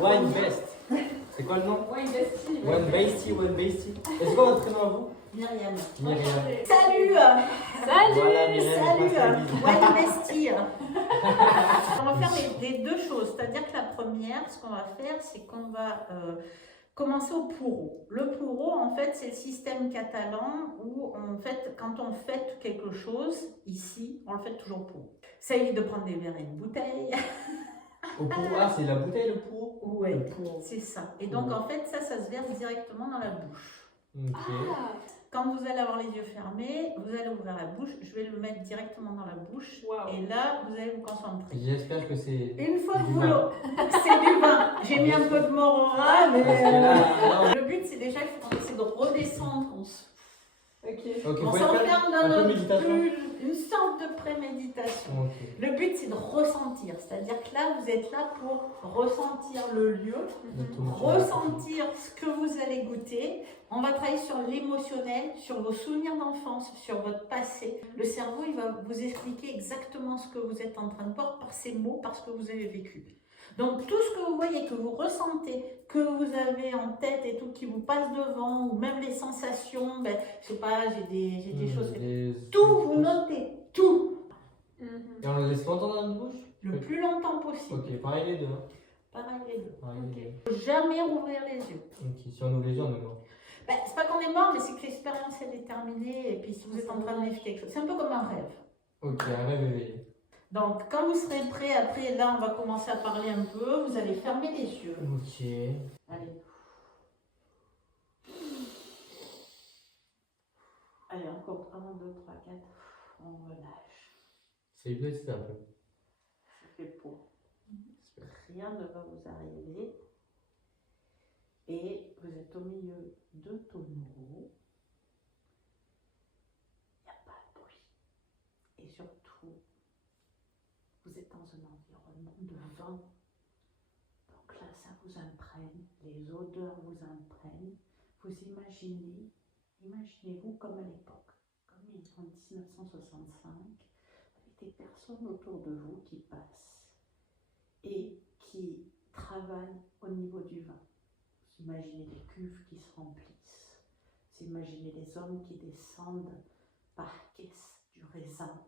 Wine Best. C'est quoi le nom? Wine Bestie. One Bestie, One Bestie. Est-ce quoi votre prénom à vous? Myriam. Myriam. Salut. Voilà, Myriam est Salut. pas One Bestie. On va faire les deux choses. C'est-à-dire que la première, ce qu'on va faire, c'est qu'on va commencer au pourreau. Le pourreau, en fait, c'est le système catalan où, en fait, quand on fête quelque chose, ici, on le fait toujours pour. Ça évite de prendre des verres et une bouteille. Au pourreau, ah, c'est la bouteille le pourreau? Ouais, Le pourreau. c'est ça. Et donc, en fait, ça se verse directement dans la bouche. Ok. Ah, Quand vous allez avoir les yeux fermés, vous allez ouvrir la bouche. Je vais le mettre directement dans la bouche. Wow. Et là, vous allez vous concentrer. J'espère que c'est. Une fois que du vous vin. c'est du vin. J'ai mis un peu de morora, mais Parce que là, le but c'est déjà c'est de redescendre. ok. ok, On faut être s'enferme un dans peu notre méditation. bulle, une sorte de préméditation. Ok. Le but c'est de ressentir, c'est-à-dire que là vous êtes là pour ressentir le lieu, ressentir ce que vous allez goûter. On va travailler sur l'émotionnel, sur vos souvenirs d'enfance, sur votre passé. Le cerveau, il va vous expliquer exactement ce que vous êtes en train de voir par ces mots, parce que vous avez vécu. Donc tout ce que vous voyez, que vous ressentez, que vous avez en tête et tout, qui vous passe devant, ou même les sensations, ben, je sais pas, j'ai des choses. Tout, vous notez, tout. Et on le laisse longtemps dans notre bouche? Le plus longtemps possible. Ok, pareil les deux. Hein. Pareil les deux. Pareil les Ok. deux. Faut jamais rouvrir les yeux. Ok, si on ouvre les yeux, on est mort. Ben, c'est pas qu'on est mort, mais c'est que l'expérience elle est terminée, et puis si vous êtes en train de vivre quelque chose, c'est un peu comme un rêve. Ok, un rêve éveillé. Donc quand vous serez prêt, après là on va commencer à parler un peu, vous allez fermer les yeux. Ok. Allez. Allez, encore 1, 2, 3, 4. On relâche. C'est hypnotisé un peu. Ça fait pour. Rien ne va vous arriver. Et vous êtes au milieu de tonneaux. Il n'y a pas de bruit. Et surtout, vous êtes dans un environnement de vent. Donc là, ça vous imprègne, les odeurs vous imprègnent. Vous imaginez-vous comme à l'époque, comme en 1965, avec des personnes autour de vous qui passent et qui travaillent au niveau du vin. Vous imaginez les cuves qui se remplissent. Vous imaginez les hommes qui descendent par caisse du raisin,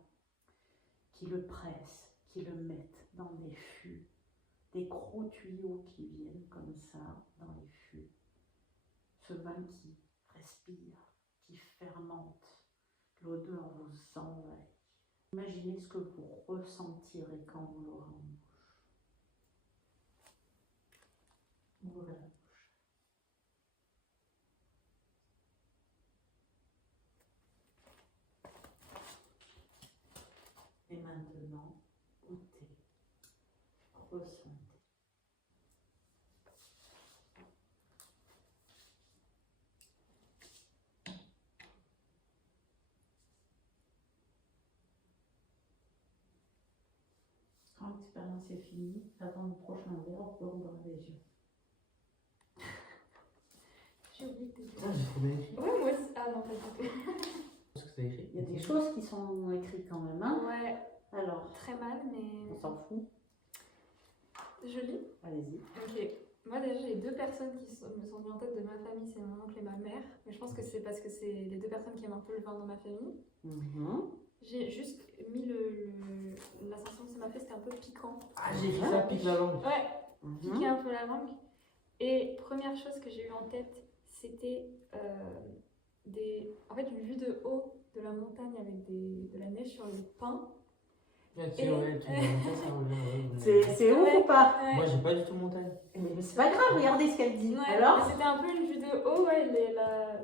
qui le pressent, qui le mettent dans des fûts, des gros tuyaux qui viennent comme ça dans les fûts. Ce vin qui respire, qui fermente, l'odeur vous envahit. Imaginez ce que vous ressentirez quand vous l'aurez en bouche. Ouvrez la bouche. Et maintenant, goûtez, ressentez. Quand l'expérience est finie, avant le prochain verre, vous pouvez ouvrir les yeux. J'ai oublié de te dire. Ah, j'ai trouvé écrit. Ouais, moi aussi. Ah non, pas du tout. Qu'est-ce que c'est écrit? Il y a des choses qui sont écrites quand même, hein? Ouais, Alors, très mal, mais on s'en fout. je lis. Allez-y. Ok. Moi déjà j'ai deux personnes qui me sont venues en tête de ma famille, c'est mon oncle et ma mère. Mais je pense que c'est parce que c'est les deux personnes qui aiment un peu le vin dans ma famille. J'ai juste mis la sensation que ça m'a fait, c'était un peu piquant. Ah, j'ai écrit ça, pique la langue. Ouais, piquer un peu la langue. Et première chose que j'ai eu en tête, c'était en fait une vue de haut de la montagne avec de la neige sur les pins. Ok, Et- ouais, tu vois, ça revient, ouais. C'est ouf Ouais. ou pas? Ouais. Moi, j'ai pas du tout montagne. Mais c'est pas grave, regardez ce qu'elle dit. Ouais, Alors? mais c'était un peu une vue de haut, ouais,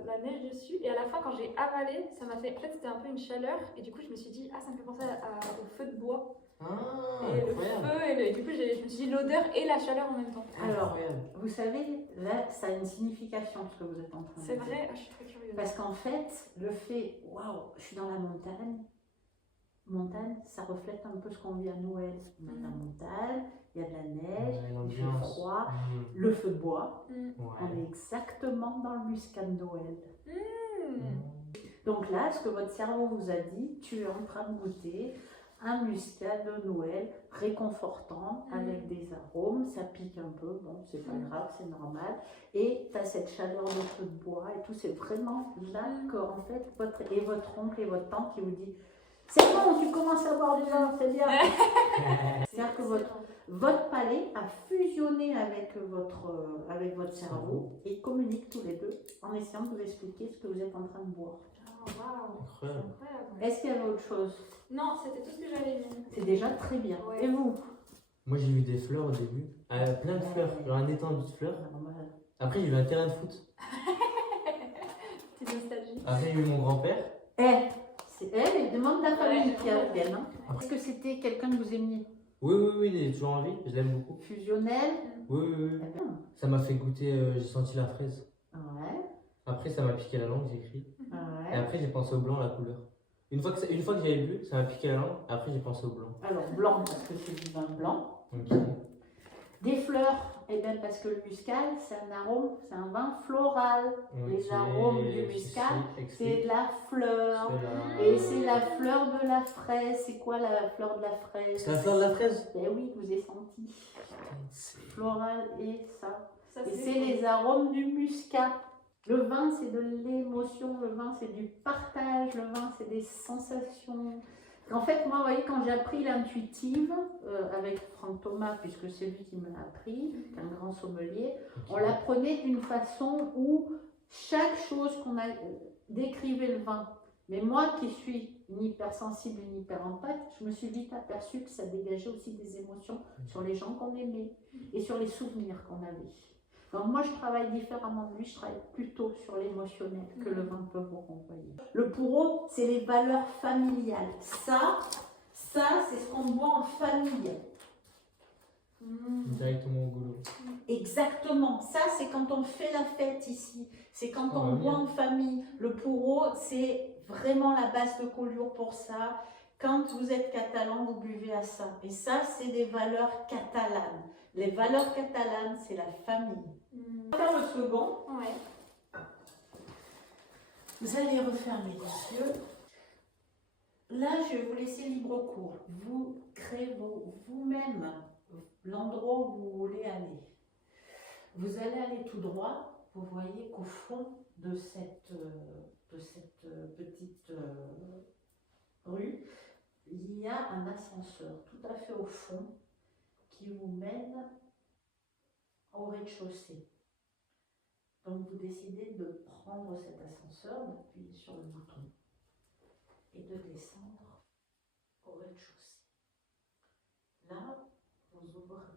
la neige dessus. Et à la fin, quand j'ai avalé, ça m'a fait. En fait, c'était un peu une chaleur. Et du coup, je me suis dit, ah, ça me fait penser au feu de bois. Ah, Et le incroyable. feu, et du coup, je me suis dit l'odeur et la chaleur en même temps. Alors, Incroyable. vous savez, là, ça a une signification ce que vous êtes en train de C'est dire. vrai, ah, je suis très curieuse. Parce qu'en fait, le fait, waouh, je suis dans la montagne. Montagne, ça reflète un peu ce qu'on vit à Noël. On est dans la montagne, il y a de la neige, Ouais, il fait l'ambiance. froid, Mhm. le feu de bois. Mm. On est Ouais. exactement dans le muscat de Noël. Mm. Donc là, ce que votre cerveau vous a dit, tu es en train de goûter un muscat de Noël réconfortant avec des arômes, ça pique un peu, bon c'est pas grave, c'est normal, et tu as cette chaleur de feu de bois et tout, c'est vraiment là que en fait votre oncle et votre tante qui vous dit c'est bon, tu commences à boire du vin, c'est bien. C'est-à-dire que votre palais a fusionné avec votre cerveau et ils communiquent tous les deux en essayant de vous expliquer ce que vous êtes en train de boire. Oh, waouh, c'est Incroyable. incroyable. Est-ce qu'il y avait autre chose? Non, c'était tout ce que j'avais mis. C'est déjà très bien. Ouais. Et vous? Moi, j'ai vu des fleurs au début. Plein de fleurs. Genre un étendue de fleurs. Après, j'ai vu un terrain de foot. Petite nostalgie. Après, j'ai vu mon grand-père. C'est elle et demande de la famille Ouais, qui viennent. Hein. Est-ce que c'était quelqu'un que vous aimiez? Oui, il est toujours en vie. Je l'aime beaucoup. Fusionnel? Oui. Eh bien. Ça m'a fait goûter, j'ai senti la fraise. Ouais. Après, ça m'a piqué la langue, j'ai crié. Et Ouais. après, j'ai pensé au blanc, la couleur. Une fois que j'avais bu, ça m'a piqué la langue. Après, j'ai pensé au blanc. Alors, blanc, parce que c'est du vin blanc. Ok. Des fleurs, eh bien parce que le muscal, c'est un arôme, c'est un vin floral. Les arômes du muscal, c'est de la fleur. Et c'est la fleur de la fraise. C'est quoi la fleur de la fraise? C'est la fleur de la fraise? Ben oui, vous avez senti. Floral et ça. Ça, Et c'est les arômes du muscat. Le vin, c'est de l'émotion, le vin, c'est du partage, le vin, c'est des sensations. En fait, moi, vous voyez, quand j'ai appris l'intuitive avec Franck Thomas, puisque c'est lui qui me l'a appris, un grand sommelier, on l'apprenait d'une façon où chaque chose qu'on a décrivait le vin. Mais moi qui suis une hypersensible, une hyperempathe, je me suis vite aperçue que ça dégageait aussi des émotions sur les gens qu'on aimait et sur les souvenirs qu'on avait. Donc moi je travaille différemment de lui, je travaille plutôt sur l'émotionnel que le vin peut vous renvoyer. Le pourreau, c'est les valeurs familiales. Ça c'est ce qu'on boit en famille. Directement au goulot. Exactement, ça c'est quand on fait la fête ici, c'est quand on boit en famille. Le pourreau, c'est vraiment la base de Collioure pour ça. Quand vous êtes catalan, vous buvez à ça. Et ça, c'est des valeurs catalanes. Les valeurs catalanes, c'est la famille. On va faire le second. Ouais. Vous allez refermer les yeux. Là, je vais vous laisser libre cours. Vous créez vous-même l'endroit où vous voulez aller. Vous allez aller tout droit. Vous voyez qu'au fond de cette petite rue, il y a un ascenseur tout à fait au fond qui vous mène au rez-de-chaussée. Donc vous décidez de prendre cet ascenseur, d'appuyer sur le bouton et de descendre au rez-de-chaussée. Là, vous ouvrez,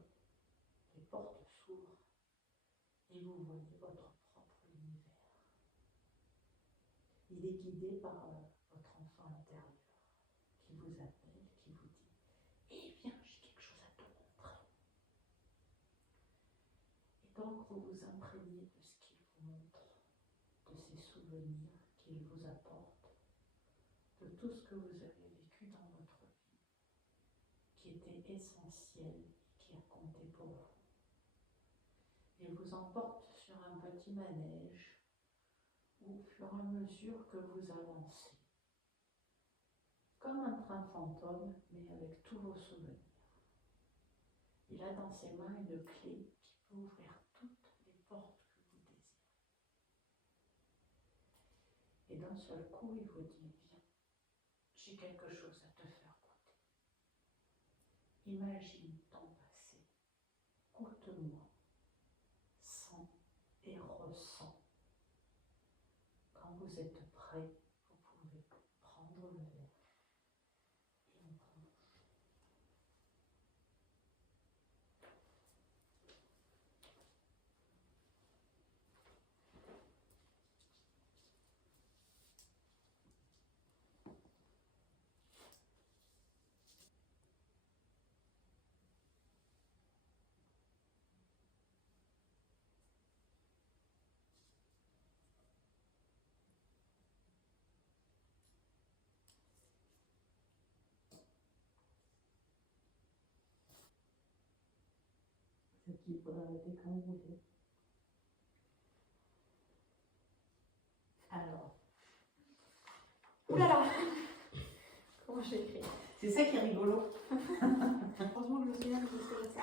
les portes s'ouvrent et vous voyez votre propre univers. Il est guidé par votre enfant intérieur qui vous appelle, qui vous dit « Eh viens, j'ai quelque chose à te montrer ». Et donc vous vous imprégnez de ce qu'il vous montre, de ses souvenirs qu'il vous apporte, de tout ce que vous avez vécu dans votre vie, qui était essentiel et qui a compté pour vous. Il vous emporte sur un petit manège où, au fur et à mesure que vous avancez, comme un train fantôme, mais avec tous vos souvenirs. Il a dans ses mains une clé qui peut ouvrir toutes les portes que vous désirez. Et d'un seul coup, il vous dit, viens, j'ai quelque chose à te faire goûter. Imagine ton passé, goûte-moi, sens et ressens. Quand vous êtes prêt, vous pouvez prendre le verre et on plonge. Ce qui peut arrêter quand vous voulez. Alors, Ouh là là. Comment j'ai écrit? C'est ça qui est rigolo. Heureusement que je me souviens que je me souviens de ça.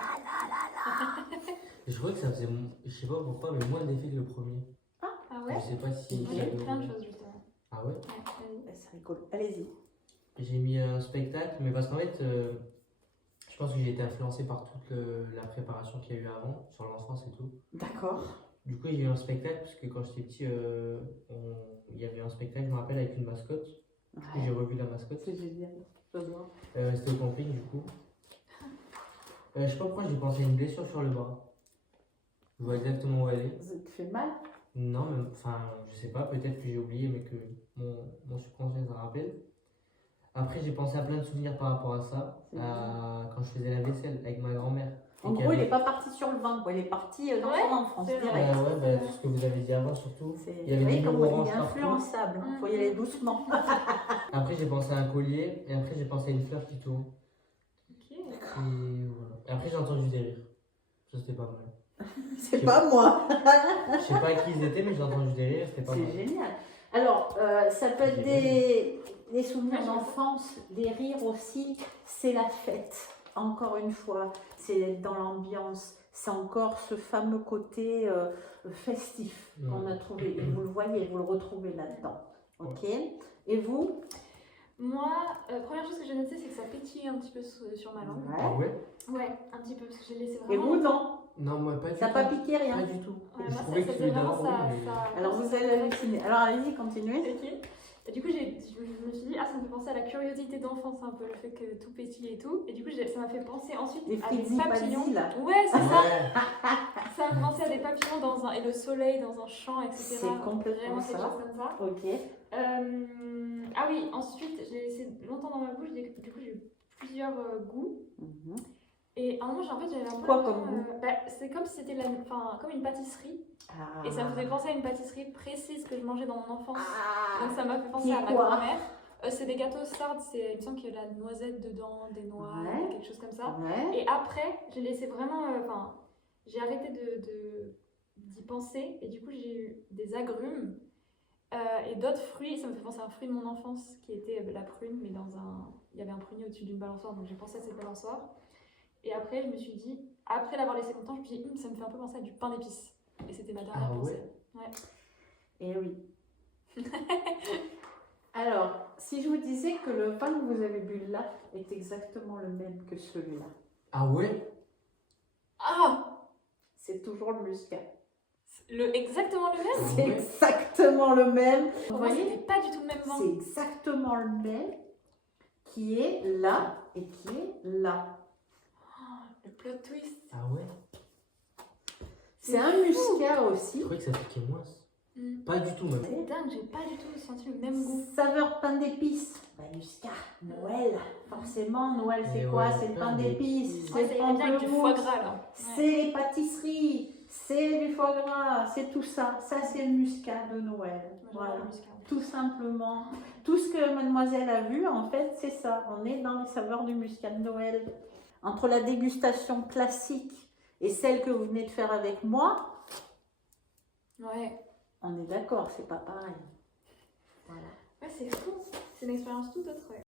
Je crois que ça faisait, je sais pas pourquoi, mais moins d'effet que le premier. Ah ouais? Je sais pas si. Moi, j'ai plein de choses justement. Ah ouais? Ouais, vas-y. C'est rigolo. Allez-y. J'ai mis un spectacle, mais parce qu'en fait, je pense que j'ai été influencé par toute la préparation qu'il y a eu avant, sur l'enfance et tout. D'accord. Du coup, j'ai eu un spectacle, parce que quand j'étais petit, il y avait un spectacle, je me rappelle, avec une mascotte. Du coup, j'ai revu la mascotte. C'est génial. J'adore. C'était au camping, du coup. Je sais pas pourquoi j'ai pensé à une blessure sur le bras. Je vois exactement où elle est. Ça te fait mal? Non, même, enfin, je sais pas, peut-être que j'ai oublié, mais que mon subconscient s'en rappelle. Après, j'ai pensé à plein de souvenirs par rapport à ça, C'est quand je faisais la vaisselle avec ma grand-mère. En gros, il n'est pas parti sur le vin, quoi. Il est parti dans Ouais, son enfance c'est vrai. direct. Ouais, tout ce que vous avez dit avant, surtout. Il y avait Vous des voyez mots comment il orange est partout. influençable. Il faut y aller doucement. Après, j'ai pensé à un collier, et après, j'ai pensé à une fleur qui tourne. Ok. Et voilà. Et après, j'ai entendu des rires. Ça, c'était pas mal. C'est pas moi. Je sais pas qui ils étaient, mais j'ai entendu des rires, c'était pas C'est mal. génial. Alors, ça peut être des souvenirs d'enfance, des rires aussi. C'est la fête. Encore une fois, c'est être dans l'ambiance. C'est encore ce fameux côté festif qu'on a trouvé. Et vous le voyez, vous le retrouvez là-dedans. Ok. Et vous? Moi, première chose que j'ai notée, c'est que ça pétille un petit peu sur ma langue. Ah ouais? Ouais, un petit peu, parce que j'ai laissé Et vraiment. vous, non? Non, moi, pas du tout. Ça n'a pas piqué rien? Pas du tout. Ouais, Je moi, trouvais ça que faisait celui vraiment d'avant, ça, oui, mais... Alors vous allez halluciner. Alors allez-y, continuez. Ok. Et du coup, je me suis dit, ah, ça me fait penser à la curiosité d'enfance un peu, le fait que tout pétille et tout. Et du coup, ça m'a fait penser ensuite Les à des fritzi papillons. pazzi, là. Ouais, c'est ça. Ouais. Ça m'a fait penser à des papillons et le soleil dans un champ, etc. C'est complètement Vraiment quelque ça. chose comme ça. Ok. Ah oui, ensuite, j'ai laissé longtemps dans ma bouche, du coup, j'ai eu plusieurs goûts. Mhm. Et à un moment, j'avais un peu Quoi l'impression, comme goût c'est comme si c'était comme une pâtisserie. Ah. Et ça me faisait penser à une pâtisserie précise que je mangeais dans mon enfance. Ah. Donc ça m'a fait penser Qui à est ma quoi grand-mère. C'est des gâteaux sardes, il me semble qu'il y a de la noisette dedans, des noix, Ouais. quelque chose comme ça. Ouais. Et après, j'ai laissé vraiment, j'ai arrêté d'y penser. Et du coup, j'ai eu des agrumes et d'autres fruits. Ça me fait penser à un fruit de mon enfance qui était la prune, mais il y avait un prunier au-dessus d'une balançoire, donc j'ai pensé à cette balançoire. Et après, je me suis dit, après l'avoir laissé longtemps, je me suis dit, ça me fait un peu penser à du pain d'épices. Et c'était ma dernière Ah pensée. ouais. Ouais. Et oui. Alors, si je vous disais que le vin que vous avez bu là est exactement le même que celui-là, Ah ouais? Ah, c'est toujours le muscat. exactement le même. Ah C'est ouais. exactement le même. Vous Pour moi, voyez, c'était pas du tout le même vin. c'est exactement le même qui est là et qui est là. Le plot twist. Ah ouais? C'est un muscat aussi. Je croyais que ça piquait moins. Mm. Pas du tout, même. C'est dingue, j'ai pas du tout senti le même goût. Saveur pain d'épices. Bah, muscat, Noël. Forcément, Noël, c'est Et quoi? ouais, C'est le pain pain d'épices. Ouais, C'est ça le irait bien avec du foie pamplemousse. gras là. Ouais. C'est les pâtisseries. C'est du foie gras. C'est tout ça. Ça, c'est le muscat de Noël. Moi, j'adore Voilà. le muscat. Tout simplement. Tout ce que mademoiselle a vu, en fait, c'est ça. On est dans les saveurs du muscat de Noël. Entre la dégustation classique et celle que vous venez de faire avec moi, Ouais. on est d'accord, c'est pas pareil. Voilà. Ouais, c'est fou. C'est une expérience toute autre. Ouais.